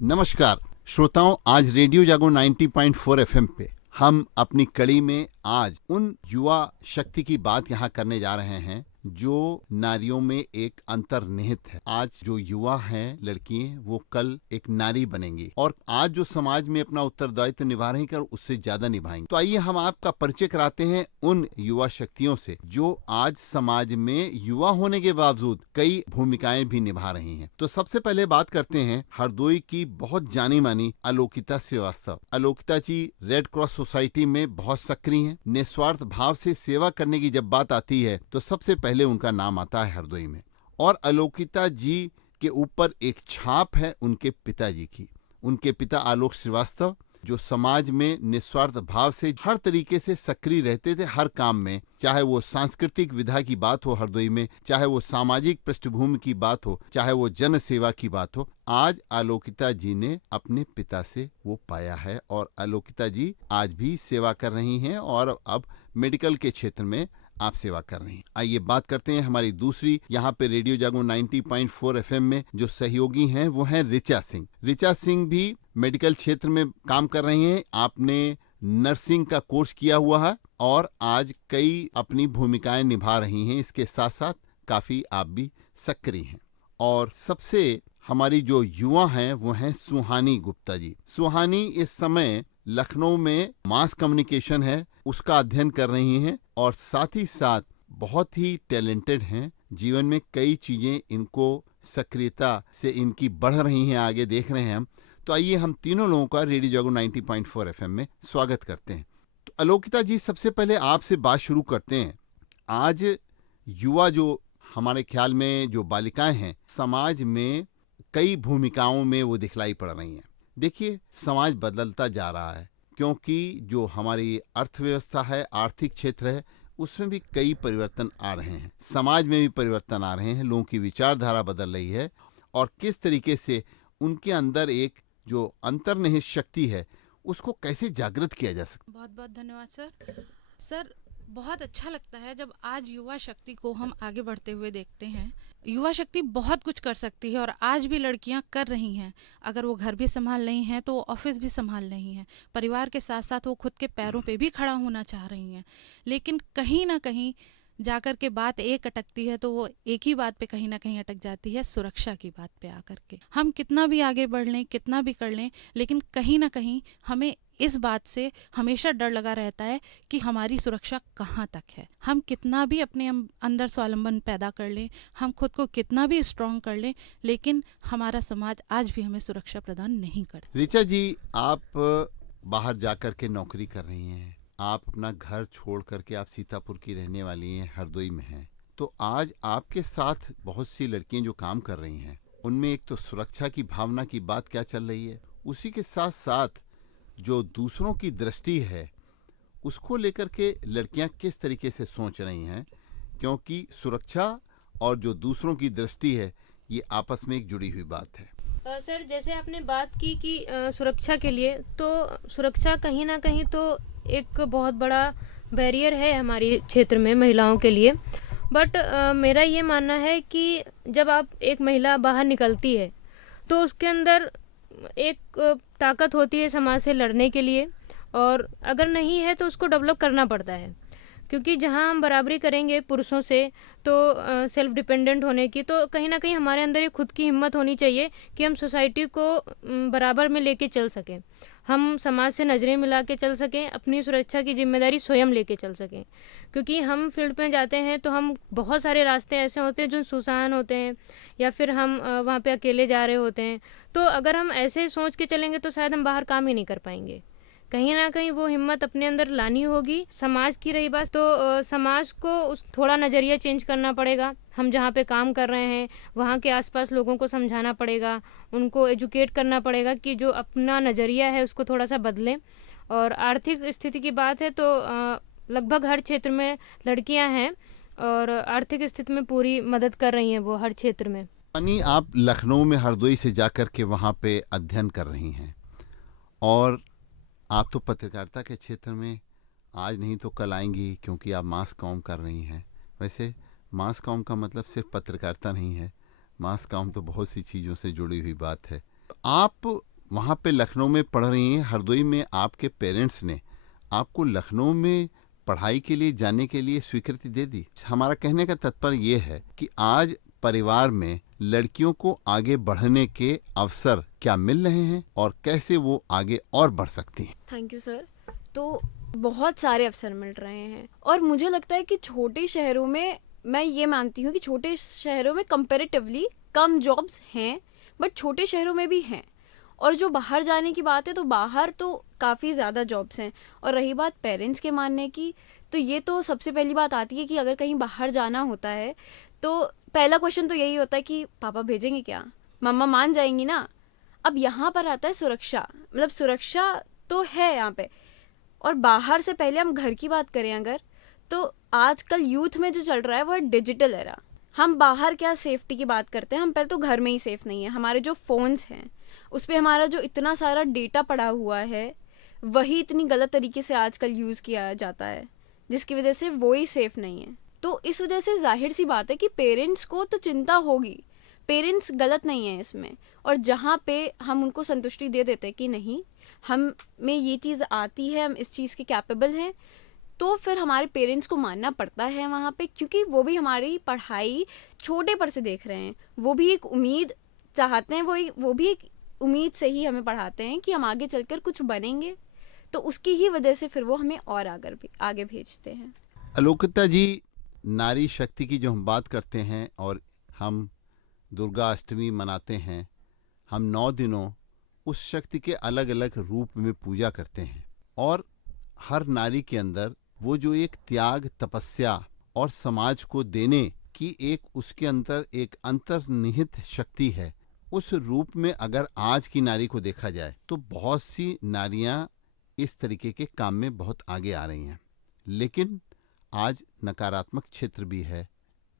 नमस्कार श्रोताओं, आज रेडियो जागो 90.4 एफएम पे हम अपनी कड़ी में आज उन युवा शक्ति की बात यहाँ करने जा रहे हैं जो नारियों में एक अंतर्निहित है। आज जो युवा हैं, लड़कियां, वो कल एक नारी बनेंगी और आज जो समाज में अपना उत्तरदायित्व निभा रही कर उससे ज्यादा निभाएंगे। तो आइए हम आपका परिचय कराते हैं उन युवा शक्तियों से जो आज समाज में युवा होने के बावजूद कई भूमिकाएं भी निभा रही हैं। तो सबसे पहले बात करते हैं हरदोई की बहुत जानी मानी अलोकिता श्रीवास्तव। अलोकिता जी रेड क्रॉस सोसाइटी में बहुत सक्रिय हैं। निस्वार्थ भाव से सेवा करने की जब बात आती है तो सबसे पहले उनका नाम आता है हरदोई में। और अलोकिता जी के ऊपर एक छाप है उनके पिताजी की। उनके पिता आलोक श्रीवास्तव जो समाज में निस्वार्थ भाव से हर तरीके से सक्रिय रहते थे, हर काम में, चाहे वो सांस्कृतिक विधा की बात हो हरदोई में, चाहे वो सामाजिक पृष्ठभूमि की बात हो, चाहे वो जन सेवा की बात हो। आज आलोकिता जी ने अपने पिता से वो पाया है और आलोकिता जी आज भी सेवा कर रही हैं और अब मेडिकल के क्षेत्र में आप सेवा कर रही हैं। आइए बात करते हैं हमारी दूसरी यहाँ पे रेडियो जागो 90.4 एफएम में जो सहयोगी हैं वो हैं ऋचा सिंह। ऋचा सिंह भी मेडिकल क्षेत्र में काम कर रही हैं। आपने नर्सिंग का कोर्स किया हुआ है और आज कई अपनी भूमिकाएं निभा रही हैं। इसके साथ साथ काफी आप भी सक्रिय हैं। और सबसे हमारी जो युवा हैं वो हैं सुहानी गुप्ता जी। सुहानी इस समय लखनऊ में मास कम्युनिकेशन है उसका अध्ययन कर रही हैं और साथ ही साथ बहुत ही टैलेंटेड हैं। जीवन में कई चीजें इनको सक्रियता से इनकी बढ़ रही हैं, आगे देख रहे हैं हम। तो आइए हम तीनों लोगों का रेडियो जागो 90.4 एफएम में स्वागत करते हैं। तो अलोकिता जी, सबसे पहले आपसे बात शुरू करते हैं। आज युवा जो हमारे ख्याल में जो बालिकाएं हैं समाज में कई भूमिकाओं में वो दिखलाई पड़ रही हैं। देखिए, समाज बदलता जा रहा है क्योंकि जो हमारी अर्थव्यवस्था है, आर्थिक क्षेत्र है, उसमें भी कई परिवर्तन आ रहे हैं। समाज में भी परिवर्तन आ रहे हैं, लोगों की विचारधारा बदल रही है और किस तरीके से उनके अंदर एक जो अंतर्निहित शक्ति है उसको कैसे जागृत किया जा सकता है। बहुत बहुत धन्यवाद सर। बहुत अच्छा लगता है जब आज युवा शक्ति को हम आगे बढ़ते हुए देखते हैं। युवा शक्ति बहुत कुछ कर सकती है और आज भी लड़कियां कर रही हैं। अगर वो घर भी संभाल रही हैं तो वो ऑफिस भी संभाल रही हैं। परिवार के साथ साथ वो खुद के पैरों पे भी खड़ा होना चाह रही हैं। लेकिन कहीं ना कहीं जाकर के बात एक अटकती है तो वो एक ही बात पे कहीं ना कहीं अटक जाती है, सुरक्षा की बात पे आकर के। हम कितना भी आगे बढ़ लें, कितना भी कर लें, लेकिन कहीं ना कहीं हमें इस बात से हमेशा डर लगा रहता है कि हमारी सुरक्षा कहाँ तक है। हम कितना भी अपने अंदर स्वावलंबन पैदा कर लें, हम खुद को कितना भी स्ट्रांग कर लें, लेकिन हमारा समाज आज भी हमें सुरक्षा प्रदान नहीं करता। ऋचा जी, आप बाहर जाकर के नौकरी कर रही हैं, आप अपना घर छोड़ करके आप सीतापुर की रहने वाली हैं, हरदोई में हैं। तो आज आपके साथ बहुत सी लड़कियां जो काम कर रही हैं उनमें एक तो सुरक्षा की भावना की बात क्या चल रही है, उसी के साथ साथ जो दूसरों की दृष्टि है उसको लेकर के लड़कियां किस तरीके से सोच रही हैं, क्योंकि सुरक्षा और जो दूसरों की दृष्टि है ये आपस में एक जुड़ी हुई बात है। सर, जैसे आपने बात की कि सुरक्षा के लिए, तो सुरक्षा कहीं ना कहीं तो एक बहुत बड़ा बैरियर है हमारे क्षेत्र में महिलाओं के लिए। बट मेरा ये मानना है कि जब आप एक महिला बाहर निकलती है तो उसके अंदर एक ताकत होती है समाज से लड़ने के लिए, और अगर नहीं है तो उसको डेवलप करना पड़ता है। क्योंकि जहाँ हम बराबरी करेंगे पुरुषों से तो सेल्फ डिपेंडेंट होने की, तो कहीं ना कहीं हमारे अंदर एक खुद की हिम्मत होनी चाहिए कि हम सोसाइटी को बराबर में लेके चल सकें, हम समाज से नज़रें मिला के चल सकें, अपनी सुरक्षा की जिम्मेदारी स्वयं लेके चल सकें। क्योंकि हम फील्ड में जाते हैं तो हम बहुत सारे रास्ते ऐसे होते हैं जो सुनसान होते हैं, या फिर हम वहाँ पे अकेले जा रहे होते हैं। तो अगर हम ऐसे सोच के चलेंगे तो शायद हम बाहर काम ही नहीं कर पाएंगे। कहीं ना कहीं वो हिम्मत अपने अंदर लानी होगी। समाज की रही बात तो समाज को उस थोड़ा नज़रिया चेंज करना पड़ेगा। हम जहाँ पे काम कर रहे हैं वहाँ के आसपास लोगों को समझाना पड़ेगा, उनको एजुकेट करना पड़ेगा कि जो अपना नज़रिया है उसको थोड़ा सा बदलें। और आर्थिक स्थिति की बात है तो लगभग हर क्षेत्र में लड़कियाँ हैं और आर्थिक स्थिति में पूरी मदद कर रही हैं वो हर क्षेत्र में। यानी आप लखनऊ में हरदोई से जाकर के वहाँ पे अध्ययन कर रही हैं और आप तो पत्रकारिता के क्षेत्र में आज नहीं तो कल आएंगी, क्योंकि आप मास कॉम कर रही हैं। वैसे मास कॉम का मतलब सिर्फ पत्रकारिता नहीं है, मास कॉम तो बहुत सी चीज़ों से जुड़ी हुई बात है। आप वहाँ पे लखनऊ में पढ़ रही हैं, हरदोई में आपके पेरेंट्स ने आपको लखनऊ में पढ़ाई के लिए जाने के लिए स्वीकृति दे दी। हमारा कहने का तात्पर्य ये है कि आज परिवार में लड़कियों को आगे बढ़ने के अवसर क्या मिल रहे हैं और कैसे वो आगे और बढ़ सकती हैं। Thank you sir. तो बहुत सारे अवसर मिल रहे हैं और मुझे लगता है कि छोटे शहरों में, मैं ये मानती हूँ कि छोटे शहरों में कंपैरेटिवली कम जॉब्स हैं, बट छोटे शहरों में भी हैं। और जो बाहर जाने की बात है तो बाहर तो काफ़ी ज़्यादा जॉब्स हैं। और रही बात पेरेंट्स के मानने की, तो ये तो सबसे पहली बात आती है कि अगर कहीं बाहर जाना होता है तो पहला क्वेश्चन तो यही होता है कि पापा भेजेंगे क्या, मम्मा मान जाएंगी ना। अब यहाँ पर आता है सुरक्षा, मतलब सुरक्षा तो है यहाँ पे। और बाहर से पहले हम घर की बात करें अगर, तो आजकल यूथ में जो चल रहा है वो है डिजिटल एरा। हम बाहर क्या सेफ्टी की बात करते हैं, हम पहले तो घर में ही सेफ नहीं है। हमारे जो फ़ोन्स हैं उस पर हमारा जो इतना सारा डेटा पड़ा हुआ है वही इतनी गलत तरीके से आजकल यूज़ किया जाता है, जिसकी वजह से वो ही सेफ नहीं है। तो इस वजह से जाहिर सी बात है कि पेरेंट्स को तो चिंता होगी, पेरेंट्स गलत नहीं है इसमें। और जहाँ पे हम उनको संतुष्टि दे देते हैं कि नहीं, हम में ये चीज़ आती है, हम इस चीज़ के कैपेबल हैं, तो फिर हमारे पेरेंट्स को मानना पड़ता है वहाँ पे, क्योंकि वो भी हमारी पढ़ाई छोटे पर से देख रहे हैं। वो भी एक उम्मीद चाहते हैं, वो भी एक उम्मीद से ही हमें पढ़ाते हैं कि हम आगे चलकर कुछ बनेंगे। तो उसकी ही वजह से फिर वो हमें और आगे भेजते हैं। अलौकिता जी, नारी शक्ति की जो हम बात करते हैं और हम दुर्गा अष्टमी मनाते हैं, हम 9 दिनों उस शक्ति के अलग अलग रूप में पूजा करते हैं। और हर नारी के अंदर वो जो एक त्याग, तपस्या और समाज को देने की एक उसके अंदर एक अंतर्निहित शक्ति है, उस रूप में अगर आज की नारी को देखा जाए तो बहुत सी नारियां इस तरीके के काम में बहुत आगे आ रही हैं। लेकिन आज नकारात्मक क्षेत्र भी है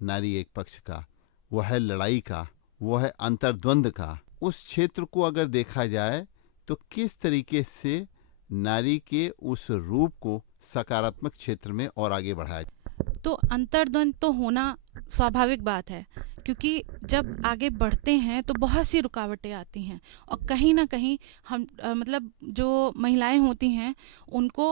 नारी एक पक्ष का, वो है लड़ाई का, वो है अंतर्द्वंद का। उस क्षेत्र को अगर देखा जाए तो किस तरीके से नारी के उस रूप को सकारात्मक क्षेत्र में और आगे बढ़ाया। तो अंतर्द्वंद तो होना स्वाभाविक बात है, क्योंकि जब आगे बढ़ते हैं तो बहुत सी रुकावटें आती हैं और कहीं ना कहीं हम मतलब जो महिलाएं होती हैं उनको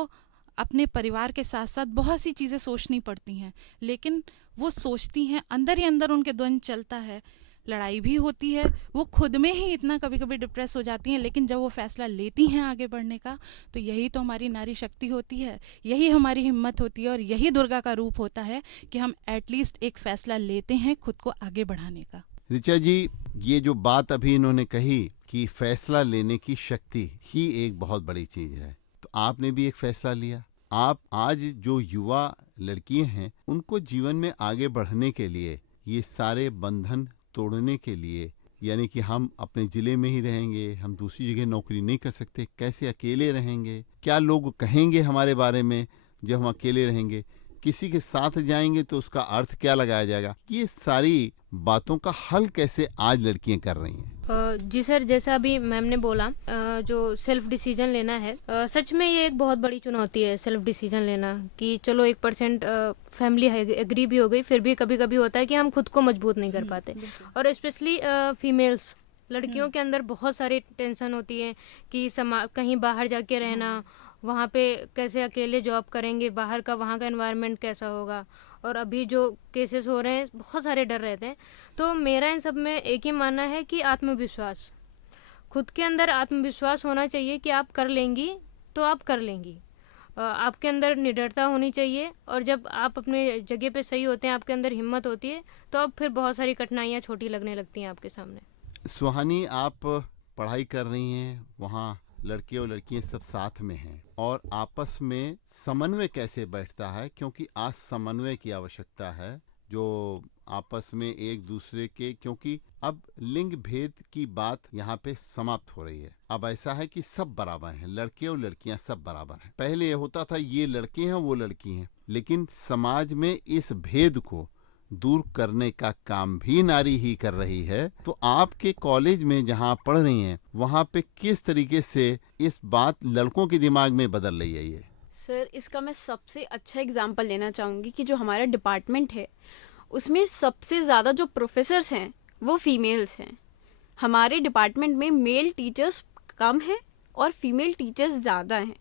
अपने परिवार के साथ साथ बहुत सी चीज़ें सोचनी पड़ती हैं। लेकिन वो सोचती हैं, अंदर ही अंदर उनके द्वंद चलता है, लड़ाई भी होती है, वो खुद में ही इतना कभी कभी डिप्रेस हो जाती हैं। लेकिन जब वो फैसला लेती हैं आगे बढ़ने का, तो यही तो हमारी नारी शक्ति होती है, यही हमारी हिम्मत होती है और यही दुर्गा का रूप होता है कि हम एटलीस्ट एक फैसला लेते हैं खुद को आगे बढ़ाने का। ऋचा जी, ये जो बात अभी इन्होंने कही कि फैसला लेने की शक्ति ही एक बहुत बड़ी चीज है, तो आपने भी एक फैसला लिया। आप आज जो युवा लड़कियां हैं उनको जीवन में आगे बढ़ने के लिए, ये सारे बंधन तोड़ने के लिए, यानी कि हम अपने जिले में ही रहेंगे, हम दूसरी जगह नौकरी नहीं कर सकते, कैसे अकेले रहेंगे, क्या लोग कहेंगे हमारे बारे में जब हम अकेले रहेंगे, किसी के साथ जाएंगे तो उसका अर्थ क्या लगाया जाएगा, ये सारी बातों का हल कैसे आज लड़कियां कर रही हैं। जी सर, जैसा अभी मैम ने बोला, जो सेल्फ डिसीजन लेना है, सच में ये एक बहुत बड़ी चुनौती है सेल्फ डिसीजन लेना। कि चलो 1% फैमिली एग्री भी हो गई, फिर भी कभी कभी होता है कि हम खुद को मजबूत नहीं कर पाते। और स्पेशली फीमेल्स, लड़कियों के अंदर बहुत सारी टेंशन होती है कि कहीं बाहर जाके रहना, वहाँ पे कैसे अकेले जॉब करेंगे, बाहर का वहाँ का एनवायरनमेंट कैसा होगा, और अभी जो केसेस हो रहे हैं बहुत सारे डर रहते हैं। तो मेरा इन सब में एक ही मानना है कि आत्मविश्वास, खुद के अंदर आत्मविश्वास होना चाहिए कि आप कर लेंगी तो आप कर लेंगी। आपके अंदर निडरता होनी चाहिए, और जब आप अपने जगह पे सही होते हैं, आपके अंदर हिम्मत होती है, तो अब फिर बहुत सारी कठिनाइयाँ छोटी लगने लगती हैं आपके सामने। सुहानी, आप पढ़ाई कर रही हैं, वहाँ लड़के और लड़कियां सब साथ में हैं, और आपस में समन्वय कैसे बैठता है, क्योंकि आज समन्वय की आवश्यकता है, जो आपस में एक दूसरे के, क्योंकि अब लिंग भेद की बात यहाँ पे समाप्त हो रही है। अब ऐसा है कि सब बराबर हैं, लड़के और लड़कियां सब बराबर हैं। पहले ये होता था ये लड़के हैं वो लड़की हैं, लेकिन समाज में इस भेद को दूर करने का काम भी नारी ही कर रही है। तो आपके कॉलेज में जहाँ पढ़ रही हैं, वहाँ पे किस तरीके से इस बात लड़कों के दिमाग में बदल रही है ये? सर, इसका मैं सबसे अच्छा एग्जांपल लेना चाहूँगी कि जो हमारा डिपार्टमेंट है उसमें सबसे ज़्यादा जो प्रोफेसर्स हैं वो फीमेल्स हैं। हमारे डिपार्टमेंट में मेल टीचर्स कम है और फीमेल टीचर्स ज़्यादा हैं।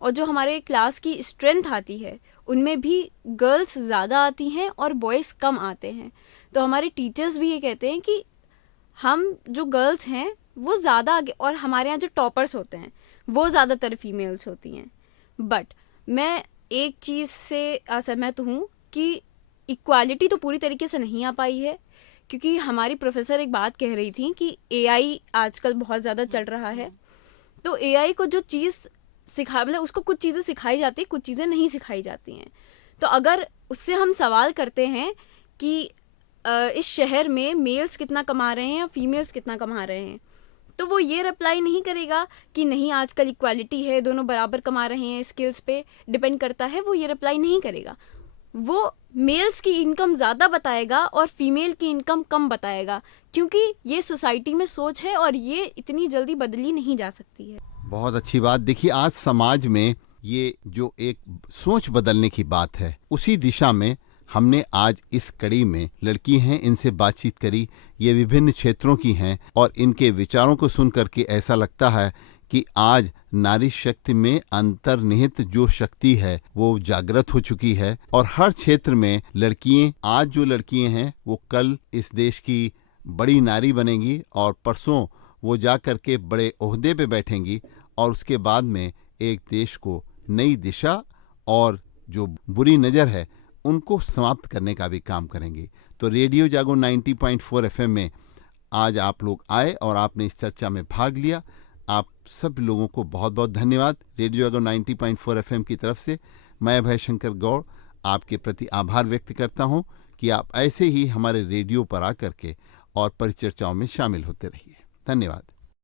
और जो हमारे क्लास की स्ट्रेंथ आती है उनमें भी गर्ल्स ज़्यादा आती हैं और बॉयज़ कम आते हैं। तो हमारे टीचर्स भी ये कहते हैं कि हम जो गर्ल्स हैं वो ज़्यादा आगे, और हमारे यहाँ जो टॉपर्स होते हैं वो ज़्यादातर फीमेल्स होती हैं। बट मैं एक चीज़ से असहमत हूँ कि इक्वालिटी तो पूरी तरीके से नहीं आ पाई है, क्योंकि हमारी प्रोफेसर एक बात कह रही थी कि एआई आजकल बहुत ज़्यादा चल रहा है। तो एआई को जो चीज़ मतलब उसको कुछ चीज़ें सिखाई जाती है, कुछ चीज़ें नहीं सिखाई जाती हैं। तो अगर उससे हम सवाल करते हैं कि इस शहर में मेल्स कितना कमा रहे हैं या फीमेल्स कितना कमा रहे हैं, तो वो ये रिप्लाई नहीं करेगा कि नहीं आजकल इक्वालिटी है, दोनों बराबर कमा रहे हैं, स्किल्स पे डिपेंड करता है। वो ये रिप्लाई नहीं करेगा। वो मेल्स की इनकम ज़्यादा बताएगा और फीमेल की इनकम कम बताएगा, क्योंकि ये सोसाइटी में सोच है और ये इतनी जल्दी बदली नहीं जा सकती है। बहुत अच्छी बात। देखिए, आज समाज में ये जो एक सोच बदलने की बात है, उसी दिशा में हमने आज इस कड़ी में लड़की हैं इनसे बातचीत करी। ये विभिन्न क्षेत्रों की हैं और इनके विचारों को सुन करके ऐसा लगता है कि आज नारी शक्ति में अंतर्निहित जो शक्ति है वो जागृत हो चुकी है और हर क्षेत्र में लड़कियां, आज जो लड़कियां हैं वो कल इस देश की बड़ी नारी बनेंगी और परसों वो जा करके बड़े ओहदे पे बैठेंगी और उसके बाद में एक देश को नई दिशा और जो बुरी नज़र है उनको समाप्त करने का भी काम करेंगी। तो रेडियो जागो 90.4 एफएम में आज आप लोग आए और आपने इस चर्चा में भाग लिया। आप सब लोगों को बहुत बहुत धन्यवाद। रेडियो जागो 90.4 एफएम की तरफ से मैं अभय शंकर गौड़ आपके प्रति आभार व्यक्त करता हूं कि आप ऐसे ही हमारे रेडियो पर आकर के और परिचर्चाओं में शामिल होते रहिए। धन्यवाद।